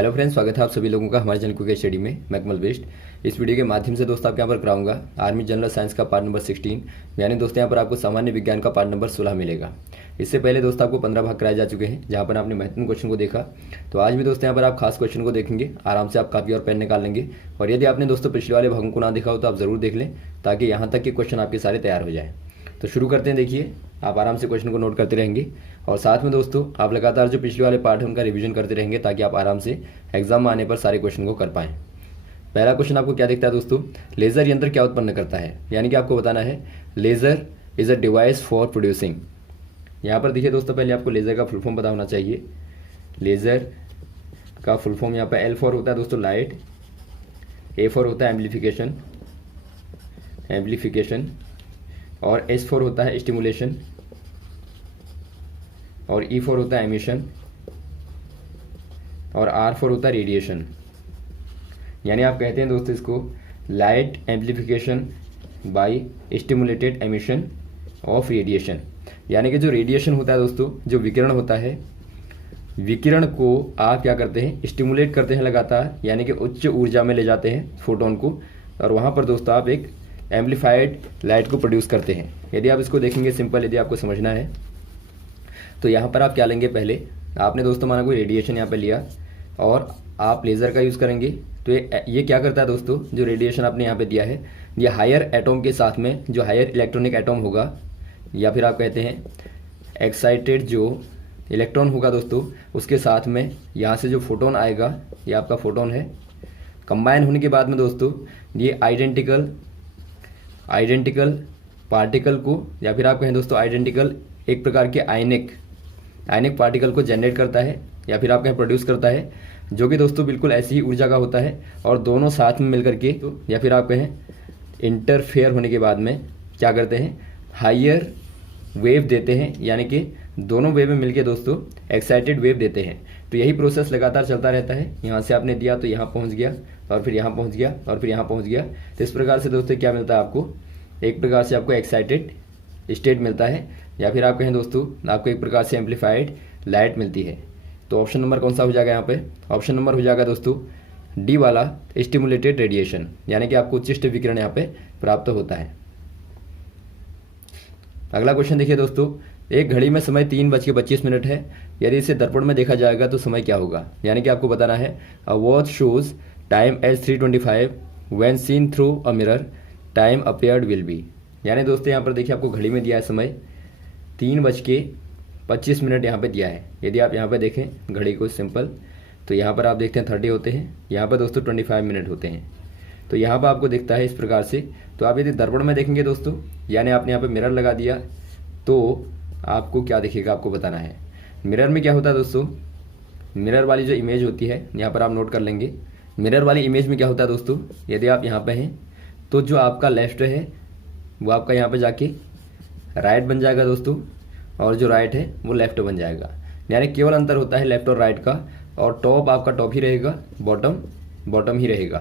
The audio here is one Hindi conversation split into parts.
हेलो फ्रेंड्स, स्वागत है आप सभी लोगों का हमारे चैनल क्विक स्टडी में। मैं कमल बेस्ट। इस वीडियो के माध्यम से दोस्तों आपके यहाँ पर कराऊंगा आर्मी जनरल साइंस का पार्ट नंबर 16, यानी दोस्तों यहाँ पर आपको सामान्य विज्ञान का पार्ट नंबर 16 मिलेगा। इससे पहले दोस्तों आपको 15 भाग कराए जा चुके हैं, जहाँ पर आपने महत्वपूर्ण क्वेश्चन को देखा। तो आज भी दोस्तों यहाँ पर आप खास क्वेश्चन को देखेंगे, आराम से आप कापी और पेन निकाल लेंगे। और यदि आपने दोस्तों पिछले वाले भागों को ना देखा हो तो आप जरूर देख लें, ताकि यहाँ तक के क्वेश्चन आपके सारे तैयार हो जाए। तो शुरू करते हैं। देखिए, आप आराम से क्वेश्चन को नोट करते रहेंगे और साथ में दोस्तों आप लगातार जो पिछले वाले पार्ट है उनका रिवीजन करते रहेंगे, ताकि आप आराम से एग्जाम में आने पर सारे क्वेश्चन को कर पाएं। पहला क्वेश्चन आपको क्या दिखता है दोस्तों, लेजर यंत्र क्या उत्पन्न करता है। यानी कि आपको बताना है laser is a device for producing. यहाँ पर देखिए दोस्तों, पहले आपको लेजर का फुल फॉर्म पता होना चाहिए। लेजर का फुल फॉर्म यहाँ पर एल फॉर होता है दोस्तों लाइट, ए फॉर होता है एम्प्लीफिकेशन, और एस फॉर होता है स्टिमुलेशन, और ई फॉर होता है एमिशन, और आर फॉर होता है रेडिएशन। यानी आप कहते हैं दोस्तों इसको light amplification by stimulated emission of radiation. यानी कि जो रेडिएशन होता है दोस्तों, जो विकिरण होता है, विकिरण को आप क्या करते हैं, स्टिमुलेट करते हैं लगातार, यानी कि उच्च ऊर्जा में ले जाते हैं फोटोन को, और वहाँ पर दोस्तों आप एक एम्प्लीफाइड लाइट को प्रोड्यूस करते हैं। यदि आप इसको देखेंगे सिंपल, यदि आपको समझना है तो यहाँ पर आप क्या लेंगे, पहले आपने दोस्तों माना कोई रेडिएशन यहाँ पे लिया और आप लेज़र का यूज़ करेंगे। तो ये क्या करता है दोस्तों, जो रेडिएशन आपने यहाँ पे दिया है, ये हायर एटॉम के साथ में जो हायर इलेक्ट्रॉनिक एटॉम होगा, या फिर आप कहते हैं एक्साइटेड जो इलेक्ट्रॉन होगा दोस्तों, उसके साथ में यहाँ से जो फोटोन आएगा, ये आपका फोटोन है, कंबाइन होने के बाद में दोस्तों ये आइडेंटिकल पार्टिकल को, या फिर आप कहें दोस्तों आइडेंटिकल एक प्रकार के आयनिक पार्टिकल को जनरेट करता है, या फिर आप कहें प्रोड्यूस करता है, जो कि दोस्तों बिल्कुल ऐसी ही ऊर्जा का होता है। और दोनों साथ में मिलकर के, या फिर आप कहें इंटरफेयर होने के बाद में क्या करते हैं, हायर वेव देते हैं, यानी कि दोनों वेव में मिलकर दोस्तों एक्साइटेड वेव देते हैं। तो यही प्रोसेस लगातार चलता रहता है। यहाँ से आपने दिया तो यहाँ पहुँच गया, और फिर यहाँ पहुँच गया, और फिर यहाँ पहुँच गया। तो इस प्रकार से दोस्तों क्या मिलता है आपको, एक प्रकार से आपको एक्साइटेड स्टेट मिलता है, या फिर आप कहें दोस्तों आपको एक प्रकार से एम्प्लीफाइड लाइट मिलती है। तो ऑप्शन नंबर कौन सा हो जाएगा यहाँ पे, ऑप्शन नंबर हो जाएगा दोस्तों डी वाला, स्टिमुलेटेड रेडिएशन। यानी कि आपको उच्चिष्ट विकिरण यहाँ पे प्राप्त होता है। अगला क्वेश्चन देखिए दोस्तों, एक घड़ी में समय 3:25 है। यदि इसे दर्पण में देखा जाएगा तो समय क्या होगा। यानी कि आपको बताना है a watch shows time as 3:25 when seen through a mirror, time appeared will be. यानी दोस्तों यहाँ पर देखिए आपको घड़ी में दिया है समय 3:25 यहाँ पे दिया है। यदि आप यहाँ पे देखें घड़ी को सिंपल, तो यहाँ पर आप देखते हैं 30 होते हैं, यहाँ पर दोस्तों 25 मिनट होते हैं। तो यहाँ पर आपको दिखता है इस प्रकार से। तो आप यदि दर्पण में देखेंगे दोस्तों, यानी आपने यहाँ पे मिरर लगा दिया, तो आपको क्या दिखेगा आपको बताना है। मिरर में क्या होता है दोस्तों, मिरर वाली जो इमेज होती है, यहाँ पर आप नोट कर लेंगे। मिरर वाली इमेज में क्या होता है दोस्तों, यदि आप यहाँ पे हैं तो जो आपका लेफ्ट है वो आपका यहाँ पे जाके राइट बन जाएगा दोस्तों, और जो राइट है वो लेफ्ट बन जाएगा। यानी केवल अंतर होता है लेफ्ट और राइट का, और टॉप आपका टॉप ही रहेगा, बॉटम ही रहेगा।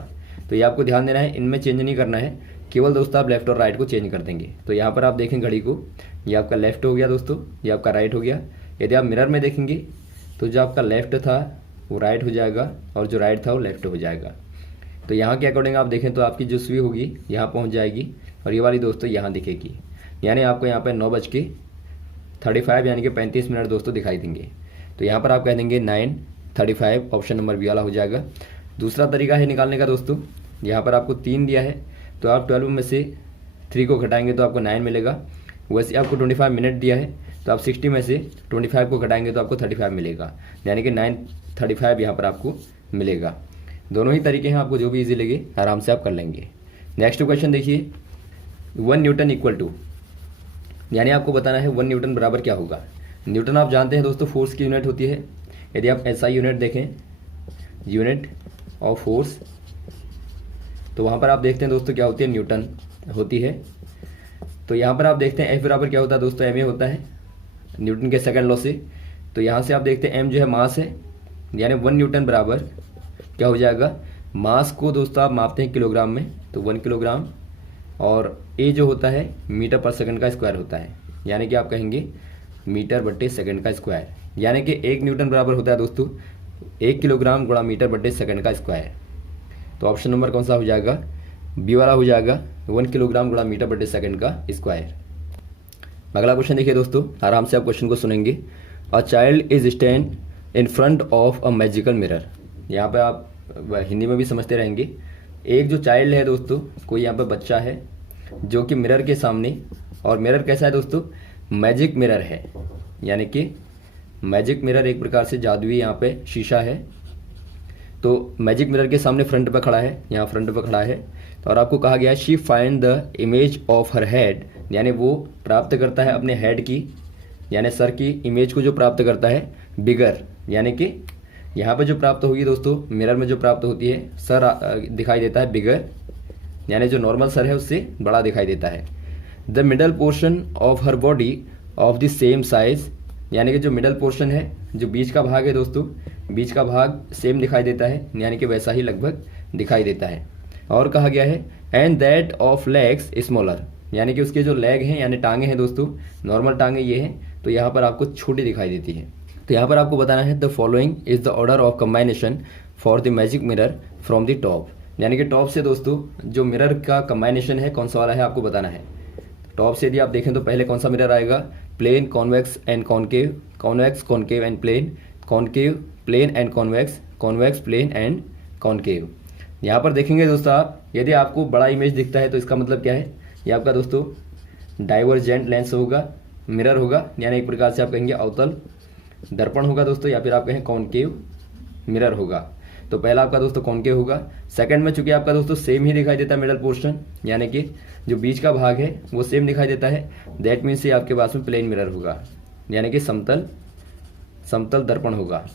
तो ये आपको ध्यान देना है, इनमें चेंज नहीं करना है, केवल दोस्तों आप लेफ्ट और राइट को चेंज कर देंगे। तो यहाँ पर आप देखें घड़ी को, ये आपका लेफ्ट हो गया दोस्तों, ये आपका राइट हो गया। यदि आप मिरर में देखेंगे तो जो आपका लेफ्ट था वो राइट हो जाएगा, और जो राइट था वो लेफ्ट हो जाएगा। तो यहाँ के अकॉर्डिंग आप देखें तो आपकी जो सुई होगी यहाँ पहुँच जाएगी, और ये वाली दोस्तों यहाँ दिखेगी। यानी आपको यहाँ पर 9:35 यानी कि 35 मिनट दोस्तों दिखाई देंगे। तो यहाँ पर आप कह देंगे 9:35, ऑप्शन नंबर बी वाला हो जाएगा। दूसरा तरीका है निकालने का दोस्तों, यहाँ पर आपको 3 दिया है, तो आप 12 में से 3 को घटाएंगे तो आपको 9 मिलेगा। वैसे आपको 25 मिनट दिया है, तो आप 60 में से 25 को घटाएंगे तो आपको 35 मिलेगा, यानी कि 9:35 यहाँ पर आपको मिलेगा। दोनों ही तरीके हैं, आपको जो भी ईजी लगे आराम से आप कर लेंगे। नेक्स्ट क्वेश्चन देखिए, 1 न्यूटन इक्वल टू, यानी आपको बताना है 1 न्यूटन बराबर क्या होगा। न्यूटन आप जानते हैं दोस्तों फोर्स की यूनिट होती है। यदि आप एसआई यूनिट देखें, यूनिट ऑफ फोर्स, तो वहाँ पर आप देखते हैं दोस्तों क्या होती है, न्यूटन होती है। तो यहाँ पर आप देखते हैं एफ बराबर क्या होता है दोस्तों, एम ए होता है न्यूटन के सेकंड लॉ से। तो यहाँ से आप देखते हैं एम जो है मास है, यानी 1 न्यूटन बराबर क्या हो जाएगा, मास को दोस्तों आप मापते हैं किलोग्राम में, तो 1 किलोग्राम, और ए जो होता है मीटर पर सेकंड का स्क्वायर होता है, यानी कि आप कहेंगे मीटर/सेकंड का स्क्वायर। यानी कि 1 न्यूटन बराबर होता है दोस्तों 1 किलोग्राम गुणा मीटर बटे सेकंड का स्क्वायर। तो ऑप्शन नंबर कौन सा हो जाएगा, बी वाला हो जाएगा 1 किलोग्राम गुणा मीटर बटे सेकंड का स्क्वायर। अगला क्वेश्चन देखिए दोस्तों, आराम से आप क्वेश्चन को सुनेंगे। A child is stand in front of a magical mirror. यहाँ पे आप हिंदी में भी समझते रहेंगे। एक जो चाइल्ड है दोस्तों, कोई यहाँ पे बच्चा है जो कि मिरर के सामने, और मिरर कैसा है दोस्तों, मैजिक मिरर है, यानी कि मैजिक मिरर एक प्रकार से जादुई यहाँ पे शीशा है। तो मैजिक मिरर के सामने फ्रंट पे खड़ा है, यहाँ फ्रंट पे खड़ा है। और आपको कहा गया है she find the image of her head, यानी वो प्राप्त करता है अपने हेड की, यानी सर की इमेज को जो प्राप्त करता है बिगर, यानी कि यहाँ पे जो प्राप्त होगी दोस्तों, मिरर में जो प्राप्त होती है, सर दिखाई देता है बिगर, यानी जो नॉर्मल सर है उससे बड़ा दिखाई देता है। The middle portion of her body of the same size, यानी कि जो मिडल पोर्शन है, जो बीच का भाग है दोस्तों, बीच का भाग सेम दिखाई देता है, यानी कि वैसा ही लगभग दिखाई देता है। और कहा गया है and that of legs smaller, यानी कि उसके जो लेग हैं यानी टांगे हैं दोस्तों, नॉर्मल टांगे ये हैं, तो यहाँ पर आपको छोटी दिखाई देती है। तो यहाँ पर आपको बताना है the following is the order of कंबाइनेशन for the magic mirror from the top, यानी कि टॉप से दोस्तों जो मिरर का कंबाइनेशन है कौन सा वाला है आपको बताना है। टॉप से यदि आप देखें तो पहले कौन सा मिरर आएगा, plane, convex and concave, convex, concave and plane, concave, plane and convex, convex, plane and concave. यहाँ पर देखेंगे दोस्तों आप, यदि आपको बड़ा इमेज दिखता है तो इसका मतलब क्या है, ये आपका दोस्तों डाइवर्जेंट लेंस होगा, मिरर होगा, यानी एक प्रकार से आप कहेंगे अवतल दर्पण होगा दोस्तों, या फिर आप कहें कॉन्केव मिरर होगा। तो पहला आपका दोस्तों कॉन्केव होगा। सेकंड में चूंकि आपका दोस्तों सेम ही दिखाई देता है मिडल पोर्शन, यानी कि जो बीच का भाग है वो सेम दिखाई देता है, दैट मीन्स ये आपके पास में प्लेन मिरर होगा, यानी कि समतल दर्पण होगा।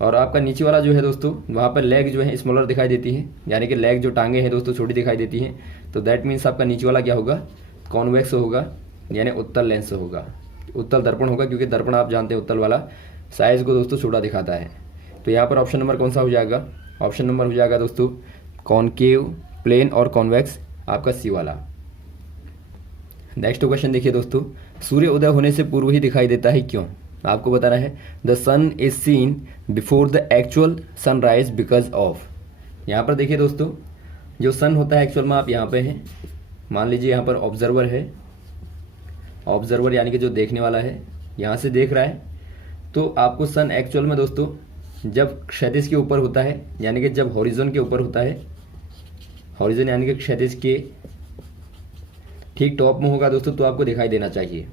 और आपका नीचे वाला जो है दोस्तों, वहाँ पर लेग जो है स्मॉलर दिखाई देती है, यानी कि लेग जो टांगे हैं दोस्तों छोटी दिखाई देती हैं, तो दैट मीन्स आपका नीचे वाला क्या होगा, कॉन्वेक्स होगा, यानी उत्तल लेंस होगा, उत्तल दर्पण होगा, क्योंकि दर्पण आप जानते हैं उत्तल वाला साइज को दोस्तों छोटा दिखाता है। तो यहाँ पर ऑप्शन नंबर कौन सा हो जाएगा, ऑप्शन नंबर हो जाएगा दोस्तों कॉन्केव, प्लेन और कॉन्वेक्स, आपका सी वाला। नेक्स्ट क्वेश्चन देखिए दोस्तों, सूर्य उदय होने से पूर्व ही दिखाई देता है क्यों, आपको बताना है। The sun is seen before the actual sunrise because of. यहाँ पर देखिए दोस्तों, जो सन होता है एक्चुअल में, आप यहाँ पे हैं, मान लीजिए यहाँ पर ऑब्जर्वर है, ऑब्जर्वर यानी कि जो देखने वाला है, यहाँ से देख रहा है, तो आपको सन एक्चुअल में दोस्तों जब क्षैतिज के ऊपर होता है, यानी कि जब हॉरिजॉन के ऊपर होता है, हॉरिजॉन यानी कि क्षैतिज के ठीक टॉप में होगा दोस्तों, तो आपको दिखाई देना चाहिए।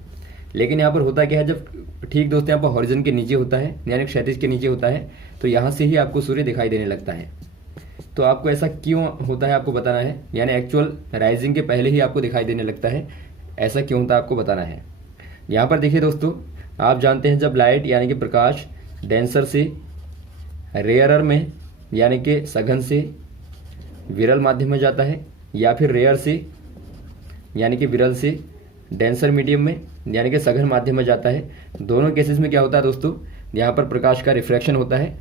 लेकिन यहाँ पर होता क्या है, जब ठीक दोस्तों यहाँ पर हॉरिजॉन के नीचे होता है, यानी क्षैतिज के नीचे होता है, तो यहाँ से ही आपको सूर्य दिखाई देने लगता है। तो आपको ऐसा क्यों होता है आपको बताना है, यानी एक्चुअल राइजिंग के पहले ही आपको दिखाई देने लगता है, ऐसा क्यों होता है आपको बताना है। यहाँ पर देखिए दोस्तों, आप जानते हैं जब लाइट यानी कि प्रकाश डेंसर से रेयरर में, यानी कि सघन से विरल माध्यम में जाता है, या फिर रेयर से यानी कि विरल से डेंसर मीडियम में, यानी कि सघन माध्यम में जाता है, दोनों केसेस में क्या होता है दोस्तों, यहाँ पर प्रकाश का रिफ्रैक्शन होता है,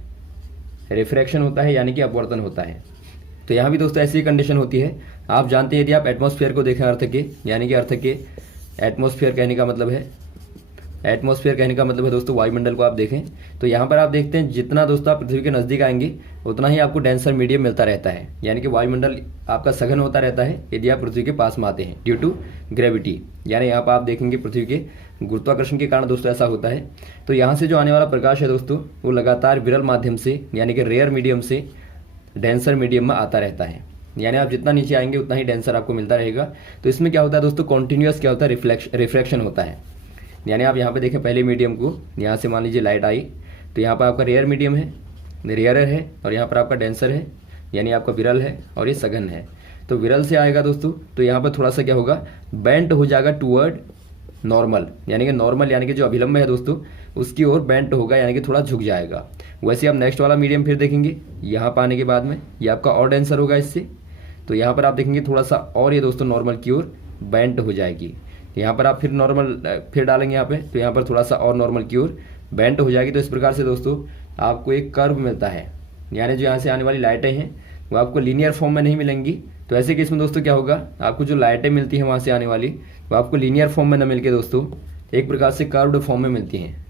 रिफ्रैक्शन होता है, यानी कि अपवर्तन होता है। तो यहाँ भी दोस्तों ऐसी कंडीशन होती है। आप जानते हैं यदि आप एटमॉस्फेयर को देखें अर्थ के, यानी कि अर्थ के एटमॉस्फेयर कहने का मतलब है, एटमॉस्फेयर कहने का मतलब है दोस्तों वायुमंडल को आप देखें, तो यहाँ पर आप देखते हैं जितना दोस्तों आप पृथ्वी के नज़दीक आएंगे उतना ही आपको डेंसर मीडियम मिलता रहता है, यानी कि वायुमंडल आपका सघन होता रहता है यदि आप पृथ्वी के पास में आते हैं, ड्यू टू ग्रेविटी, यानी यहाँ पर आप देखेंगे पृथ्वी के गुरुत्वाकर्षण के कारण दोस्तों ऐसा होता है। तो यहाँ से जो आने वाला प्रकाश है दोस्तों, वो लगातार विरल माध्यम से यानी कि रेयर मीडियम से डेंसर मीडियम में आता रहता है, यानी आप जितना नीचे आएंगे उतना ही डेंसर आपको मिलता रहेगा। तो इसमें क्या होता है दोस्तों, कॉन्टिन्यूअस क्या होता है, रिफ्लेक्शन होता है। यानी आप यहाँ पे देखें पहले मीडियम को, यहाँ से मान लीजिए लाइट आई, तो यहाँ पर आपका रेयर मीडियम है, रेयरर है, और यहाँ पर आपका डेंसर है, यानी आपका विरल है, और ये सघन है। तो विरल से आएगा दोस्तों, तो यहाँ पर थोड़ा सा क्या होगा, बेंट हो जाएगा टूवर्ड नॉर्मल, यानी कि नॉर्मल यानी कि जो अभिलंब है दोस्तों उसकी ओर बेंट होगा, यानी कि थोड़ा झुक जाएगा। वैसे आप नेक्स्ट वाला मीडियम फिर देखेंगे, यहाँ पर आने के बाद में ये आपका और डेंसर होगा इससे, तो यहाँ पर आप देखेंगे थोड़ा सा और ये दोस्तों नॉर्मल की ओर बेंट हो जाएगी। यहाँ पर आप फिर नॉर्मल फिर डालेंगे यहाँ पे, तो यहाँ पर थोड़ा सा और नॉर्मल की ओर बेंट हो जाएगी। तो इस प्रकार से दोस्तों आपको एक कर्व मिलता है, यानी जो यहाँ से आने वाली लाइटें हैं वो आपको लीनियर फॉर्म में नहीं मिलेंगी। तो ऐसे केस में दोस्तों क्या होगा, आपको जो लाइटें मिलती हैं वहाँ से आने वाली, वो आपको लीनियर फॉर्म में न मिल के दोस्तों एक प्रकार से कर्व्ड फॉर्म में मिलती हैं,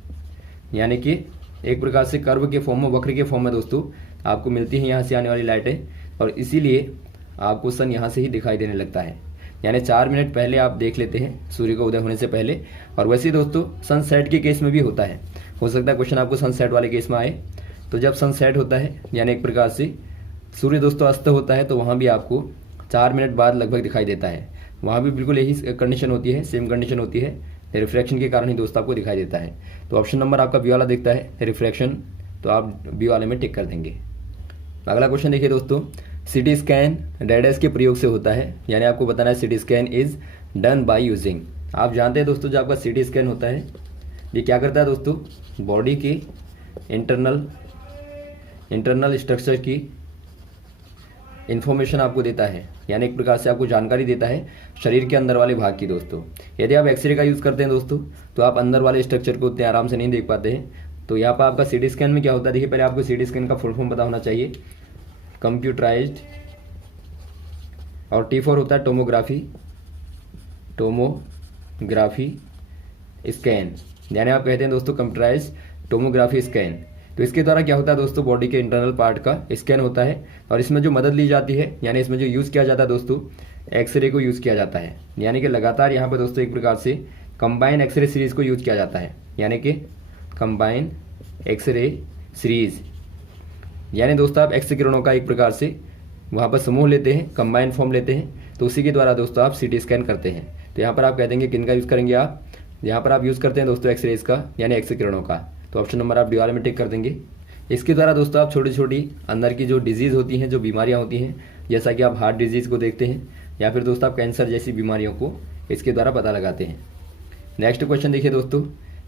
यानी कि एक प्रकार से कर्व के फॉर्म में, वक्र के फॉर्म में दोस्तों आपको मिलती है यहाँ से आने वाली लाइटें, और इसीलिए आपको सन यहाँ से ही दिखाई देने लगता है। यानी 4 मिनट पहले आप देख लेते हैं सूर्य को उदय होने से पहले। और वैसे ही दोस्तों सनसेट के केस में भी होता है, हो सकता है क्वेश्चन आपको सनसेट वाले केस में आए। तो जब सनसेट होता है यानी एक प्रकार से सूर्य दोस्तों अस्त होता है, तो वहाँ भी आपको 4 मिनट बाद लगभग दिखाई देता है। वहाँ भी बिल्कुल यही कंडीशन होती है, सेम कंडीशन होती है, रिफ्रैक्शन के कारण ही दोस्तों आपको दिखाई देता है। तो ऑप्शन नंबर आपका बी वाला दिखता है रिफ्रैक्शन, तो आप बी वाले में टिक कर देंगे। अगला क्वेश्चन देखिए दोस्तों, सीटी स्कैन रेडार के प्रयोग से होता है, यानी आपको बताना है CT scan is done by using. आप जानते हैं दोस्तों जो आपका सीटी स्कैन होता है ये क्या करता है दोस्तों, बॉडी के इंटरनल स्ट्रक्चर की इन्फॉर्मेशन आपको देता है, यानी एक प्रकार से आपको जानकारी देता है शरीर के अंदर वाले भाग की दोस्तों। यदि आप एक्सरे का यूज़ करते हैं दोस्तों तो आप अंदर वाले स्ट्रक्चर को उतने आराम से नहीं देख पाते हैं। तो यहाँ पर आपका सीटी स्कैन में क्या होता है, देखिए पहले आपको सीटी स्कैन का फुल फॉर्म पता होना चाहिए, कंप्यूटराइज्ड, और T4 होता है टोमोग्राफी स्कैन, यानी आप कहते हैं दोस्तों कंप्यूटराइज्ड टोमोग्राफी स्कैन। तो इसके द्वारा क्या होता है दोस्तों, बॉडी के इंटरनल पार्ट का स्कैन होता है, और इसमें जो मदद ली जाती है यानी इसमें जो यूज़ किया जाता है दोस्तों एक्सरे को यूज़ किया जाता है। यानी कि लगातार यहाँ पर दोस्तों एक प्रकार से कंबाइन एक्सरे सीरीज़ को यूज़ किया जाता है, यानी कि कंबाइन एक्सरे सीरीज़, यानी दोस्तों आप एक्स किरणों का एक प्रकार से वहाँ पर समूह लेते हैं, कंबाइन फॉर्म लेते हैं, तो उसी के द्वारा दोस्तों आप सीटी स्कैन करते हैं। तो यहाँ पर आप कह देंगे किन का यूज़ करेंगे आप, यहाँ पर आप यूज़ करते हैं दोस्तों एक्सरेज का, यानी एक्स किरणों का। तो ऑप्शन नंबर आप डी वाले में टिक कर देंगे। इसके द्वारा दोस्तों आप छोटी छोटी अंदर की जो डिजीज़ होती हैं, जो बीमारियाँ होती हैं, जैसा कि आप हार्ट डिजीज़ को देखते हैं, या फिर दोस्तों आप कैंसर जैसी बीमारियों को इसके द्वारा पता लगाते हैं। नेक्स्ट क्वेश्चन देखिए दोस्तों,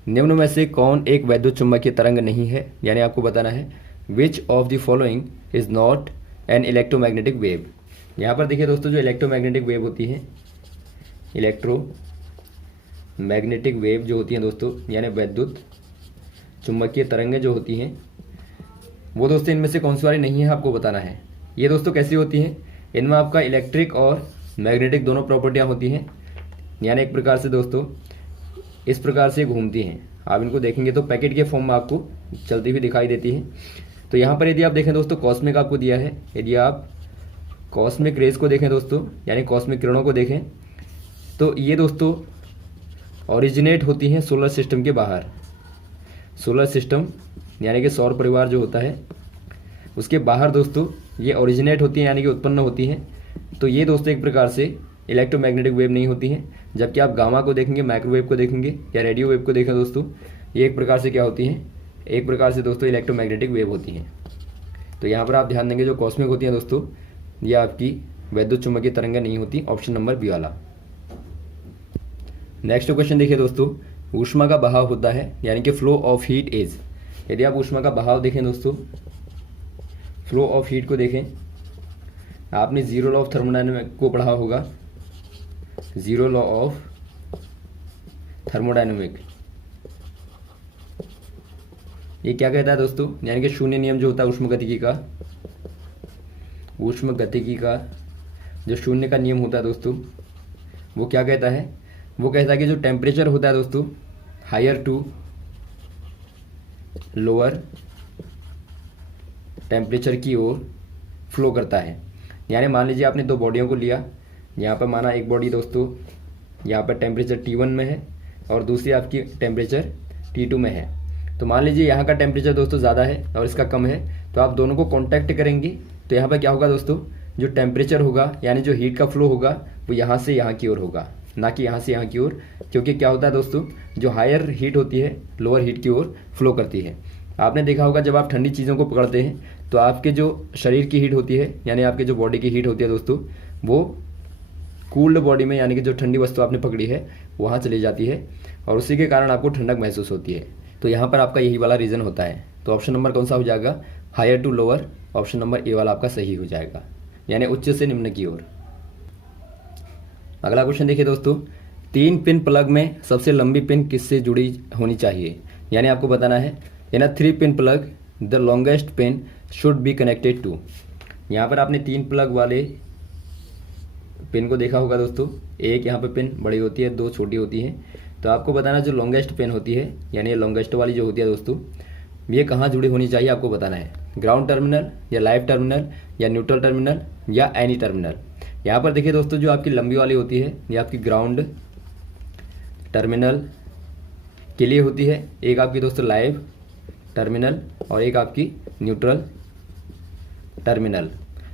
निम्न में से कौन एक वैद्युत चुम्बकीय तरंग नहीं है, यानी आपको बताना है which of the following is not an electromagnetic wave. यहाँ पर देखिए दोस्तों जो इलेक्ट्रोमैग्नेटिक वेव होती है, इलेक्ट्रोमैग्नेटिक वेव जो होती हैं दोस्तों, यानी वैद्युत चुम्बकीय तरंगें जो होती हैं, वो दोस्तों इनमें से कौन सी वाली नहीं है आपको बताना है। ये दोस्तों कैसी होती हैं, इनमें आपका इलेक्ट्रिक और मैग्नेटिक दोनों प्रॉपर्टियाँ होती हैं, यानी एक प्रकार से दोस्तों इस प्रकार से घूमती हैं। आप इनको देखेंगे तो पैकेट के फॉर्म में आपको चलती हुई दिखाई देती है। तो यहाँ पर यदि आप देखें दोस्तों कॉस्मिक आपको दिया है, यदि आप कॉस्मिक रेज को देखें दोस्तों, यानी कॉस्मिक किरणों को देखें, तो ये दोस्तों ओरिजिनेट होती हैं सोलर सिस्टम के बाहर। सोलर सिस्टम यानी कि सौर परिवार जो होता है उसके बाहर दोस्तों ये ओरिजिनेट होती हैं, यानी कि उत्पन्न होती हैं। तो ये दोस्तों एक प्रकार से इलेक्ट्रोमैग्नेटिक वेव नहीं होती हैं। जबकि आप गामा को देखेंगे, माइक्रोवेव को देखेंगे, या रेडियो वेव को देखें दोस्तों, ये एक प्रकार से क्या होती हैं, एक प्रकार से दोस्तों इलेक्ट्रोमैग्नेटिक वेव होती हैं। तो यहाँ पर आप ध्यान देंगे जो कॉस्मिक होती हैं दोस्तों, ये आपकी वैद्युत चुम्बकीय तरंगें नहीं होती, ऑप्शन नंबर बी वाला। नेक्स्ट क्वेश्चन देखिए दोस्तों, ऊष्मा का बहाव होता है, यानी कि फ्लो ऑफ हीट इज। यदि आप ऊष्मा का बहाव देखें दोस्तों, फ्लो ऑफ हीट को देखें, आपने जीरो लॉ ऑफ थर्मोडायनेमिक को पढ़ा होगा, जीरो लॉ ऑफ थर्मोडायनेमिक। ये क्या कहता है दोस्तों, यानी कि शून्य नियम जो होता है ऊष्मगतिकी का जो शून्य का नियम होता है दोस्तों, वो क्या कहता है, वो कहता है कि जो टेम्परेचर होता है दोस्तों हायर टू लोअर टेम्परेचर की ओर फ्लो करता है। यानी मान लीजिए आपने दो बॉडियों को लिया, यहाँ पर माना एक बॉडी दोस्तों यहाँ पर टेम्परेचर T1 में है और दूसरी आपकी टेम्परेचर T2 में है। तो मान लीजिए यहाँ का टेम्परेचर दोस्तों ज़्यादा है और इसका कम है, तो आप दोनों को कांटेक्ट करेंगे। तो यहाँ पर क्या होगा दोस्तों, जो टेम्परेचर होगा यानी जो हीट का फ्लो होगा वो यहाँ से यहाँ की ओर होगा, ना कि यहाँ से यहाँ की ओर। क्योंकि क्या होता है दोस्तों, जो हायर हीट होती है लोअर हीट की ओर फ्लो करती है। आपने देखा होगा जब आप ठंडी चीज़ों को पकड़ते हैं तो आपके जो शरीर की हीट होती है, यानी आपके जो बॉडी की हीट होती है दोस्तों, वो कूल्ड बॉडी में, यानी कि जो ठंडी वस्तु आपने पकड़ी है वहाँ चली जाती है, और उसी के कारण आपको ठंडक महसूस होती है। तो यहाँ पर आपका यही वाला रीज़न होता है। तो ऑप्शन नंबर कौन सा हो जाएगा, higher to lower, option number A वाला आपका सही हो जाएगा, यानी उच्च से निम्न की ओर। अगला क्वेश्चन देखिए दोस्तों, 3 पिन प्लग में सबसे लंबी पिन किससे जुड़ी होनी चाहिए, यानी आपको बताना है in 3 pin plug the longest pin should be connected to. यहाँ पर आपने 3 प्लग वाले पिन को देखा होगा दोस्तों, एक यहाँ पर पिन बड़ी होती है, 2 छोटी होती हैं। तो आपको बताना जो लॉन्गेस्ट पिन होती है, यानी लॉन्गेस्ट वाली जो होती है दोस्तों, ये कहाँ जुड़ी होनी चाहिए आपको बताना है, ग्राउंड टर्मिनल या लाइव टर्मिनल या न्यूट्रल टर्मिनल या एनी टर्मिनल। यहाँ पर देखिए दोस्तों, जो आपकी लंबी वाली होती है ये आपकी ग्राउंड टर्मिनल के लिए होती है, एक आपकी दोस्तों लाइव टर्मिनल और एक आपकी न्यूट्रल टर्मिनल।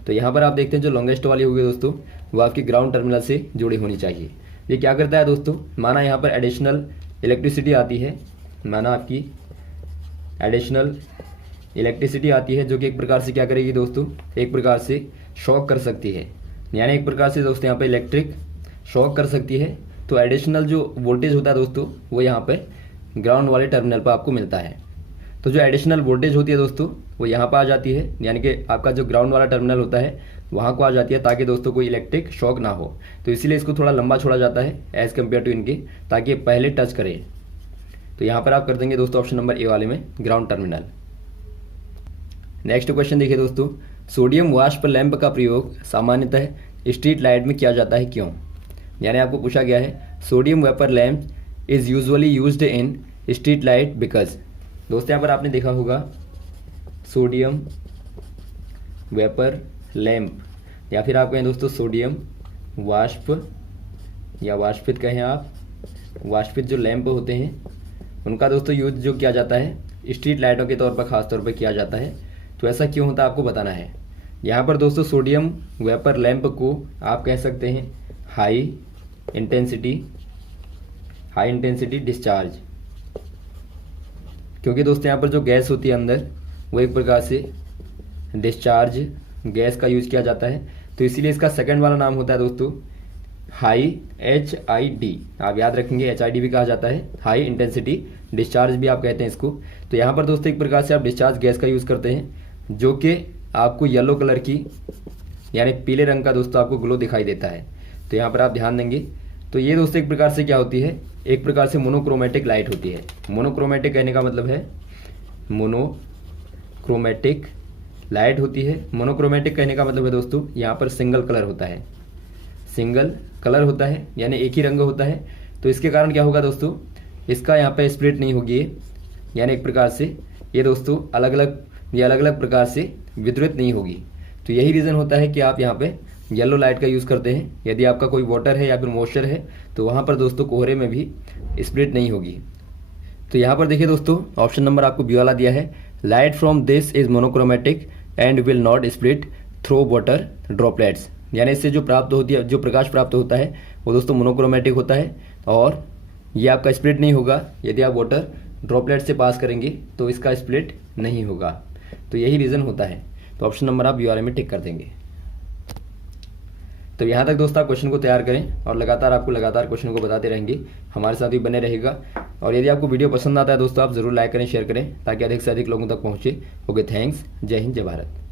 तो यहाँ पर आप देखते हैं जो लॉन्गेस्ट वाली होगी दोस्तों वो आपकी ग्राउंड टर्मिनल से जुड़ी होनी चाहिए। ये क्या करता है दोस्तों, माना यहाँ पर एडिशनल इलेक्ट्रिसिटी आती है, माना आपकी एडिशनल इलेक्ट्रिसिटी आती है जो कि एक प्रकार से क्या करेगी दोस्तों, एक प्रकार से शॉक कर सकती है, यानी एक प्रकार से दोस्तों यहाँ पे इलेक्ट्रिक शॉक कर सकती है। तो एडिशनल जो वोल्टेज होता है दोस्तों वो यहाँ पे ग्राउंड वाले टर्मिनल पर आपको मिलता है। तो जो एडिशनल वोल्टेज होती है दोस्तों वो यहाँ पर आ जाती है, यानी कि आपका जो ग्राउंड वाला टर्मिनल होता है वहाँ को आ जाती है, ताकि दोस्तों कोई इलेक्ट्रिक शॉक ना हो। तो इसीलिए इसको थोड़ा लंबा छोड़ा जाता है एज़ कम्पेयर टू इनके, ताकि ये पहले टच करे। तो यहाँ पर आप कर देंगे दोस्तों ऑप्शन नंबर ए वाले में ग्राउंड टर्मिनल। नेक्स्ट क्वेश्चन देखिए दोस्तों, सोडियम वाष्प लैंप का प्रयोग सामान्यतः स्ट्रीट लाइट में किया जाता है क्यों? यानी आपको पूछा गया है sodium vapour lamp is usually used in street light because. दोस्तों यहाँ पर आपने देखा होगा सोडियम वेपर लैंप, या फिर आप कहें दोस्तों सोडियम वाष्प या वाष्पित कहें आप, वाष्पित जो लैंप होते हैं उनका दोस्तों यूज जो किया जाता है स्ट्रीट लाइटों के तौर पर खास तौर पर किया जाता है। तो ऐसा क्यों होता है आपको बताना है। यहाँ पर दोस्तों सोडियम वेपर लैंप को आप कह सकते हैं हाई इंटेंसिटी डिस्चार्ज, क्योंकि दोस्तों यहाँ पर जो गैस होती है अंदर वो एक प्रकार से डिस्चार्ज गैस का यूज किया जाता है। तो इसीलिए इसका सेकंड वाला नाम होता है दोस्तों हाई HID। आप याद रखेंगे HID भी कहा जाता है, हाई इंटेंसिटी डिस्चार्ज भी आप कहते हैं इसको। तो यहाँ पर दोस्तों एक प्रकार से आप डिस्चार्ज गैस का यूज़ करते हैं जो कि आपको येलो कलर की यानी पीले रंग का दोस्तों आपको ग्लो दिखाई देता है। तो यहाँ पर आप ध्यान देंगे। तो ये दोस्तों एक प्रकार से क्या होती है, एक प्रकार से मोनोक्रोमेटिक लाइट होती है। मोनोक्रोमेटिक कहने का मतलब है मोनोक्रोमेटिक लाइट होती है। मोनोक्रोमेटिक कहने का मतलब है दोस्तों यहाँ पर सिंगल कलर होता है, सिंगल कलर होता है यानी एक ही रंग होता है। तो इसके कारण क्या होगा दोस्तों, इसका यहाँ पे स्प्लिट नहीं होगी, यानी एक प्रकार से ये दोस्तों अलग अलग प्रकार से विद्युत नहीं होगी। तो यही रीज़न होता है कि आप यहाँ पे येलो लाइट का यूज़ करते हैं। यदि आपका कोई वाटर है या फिर मॉइस्चर है तो वहाँ पर दोस्तों कोहरे में भी स्प्लिट नहीं होगी। तो यहाँ पर देखिए दोस्तों ऑप्शन नंबर आपको बी वाला दिया है, light from this is monochromatic and will not split through water droplets. यानी इससे जो प्राप्त होती है, जो प्रकाश प्राप्त होता है वो दोस्तों मोनोक्रोमेटिक होता है और ये आपका स्प्लिट नहीं होगा। यदि आप वाटर ड्रॉपलेट से पास करेंगे तो इसका स्प्लिट नहीं होगा। तो यही रीज़न होता है। तो ऑप्शन नंबर आप URA में टिक कर देंगे। तो यहाँ तक दोस्तों आप क्वेश्चन को तैयार करें और लगातार क्वेश्चन को बताते रहेंगे, हमारे साथ भी बने रहेगा। और यदि आपको वीडियो पसंद आता है दोस्तों आप ज़रूर लाइक करें, शेयर करें ताकि अधिक से अधिक लोगों तक पहुँचे। Okay, thanks. जय हिंद, जय भारत।